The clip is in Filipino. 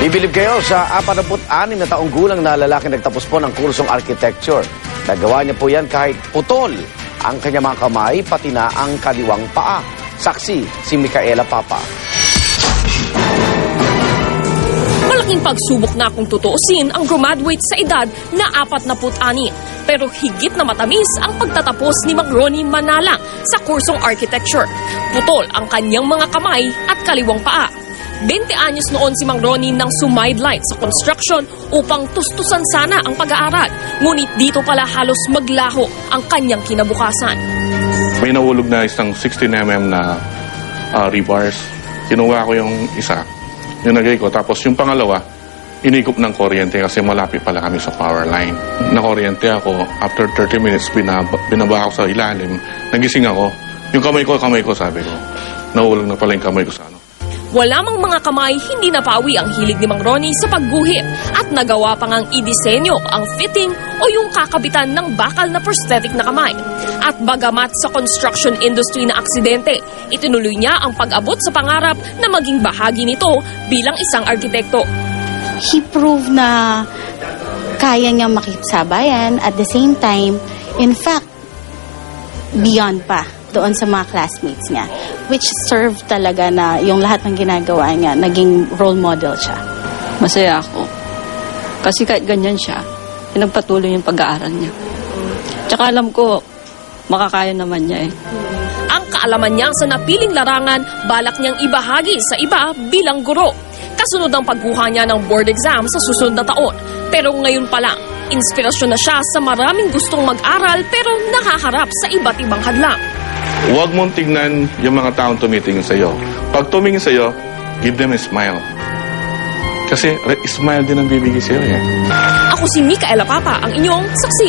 Bibilib kayo sa 46 na taong gulang na lalaki nagtapos po ng kursong architecture. Nagawa niya po yan kahit putol ang kanyang mga kamay, pati na ang kaliwang paa. Saksi si Micaela Papa. Malaking pagsubok na kung tutuusin ang graduate sa edad na 46. Pero higit na matamis ang pagtatapos ni Mang Ronnie Manalang sa kursong architecture. Putol ang kanyang mga kamay at kaliwang paa. 20 anyos noon si Mang Ronnie nang sumideline sa construction upang tustusan sana ang pag-aaral. Ngunit dito pala halos maglaho ang kanyang kinabukasan. May nahulog na isang 16mm na rebars. Kinuha ko yung isa, nilagay ko. Tapos yung pangalawa, inikop ng kuryente kasi malapit pala kami sa power line. Nakuryente ako. After 30 minutes, binaba ako sa ilalim. Nagising ako. Yung kamay ko, sabi ko. Nahulog na pala yung kamay ko sa ano. Wala mang mga kamay, hindi napawi ang hilig ni Mang Ronnie sa pagguhit at nagawa pa ngang idisenyo ang fitting o yung kakabitan ng bakal na prosthetic na kamay. At bagamat sa construction industry na aksidente, itinuloy niya ang pag-abot sa pangarap na maging bahagi nito bilang isang arkitekto. He proved na kaya niya makipagsabayan at the same time, in fact, beyond pa doon sa mga classmates niya, which served talaga na yung lahat ng ginagawa niya, naging role model siya. Masaya ako. Kasi kahit ganyan siya, pinagpatuloy yung pag-aaral niya. Tsaka alam ko, makakaya naman niya eh. Ang kaalaman niya sa napiling larangan, balak niyang ibahagi sa iba bilang guro. Kasunod ang pagkuha niya ng board exam sa susunod na taon. Pero ngayon pa lang, inspirasyon na siya sa maraming gustong mag-aral pero nakaharap sa iba't ibang hadlang. Huwag mong tignan yung mga taong tumitingin sa'yo. Pag tumingin sa'yo, give them a smile. Kasi smile din ang bibigay sa'yo eh. Ako si Micaela Papa, ang inyong saksi.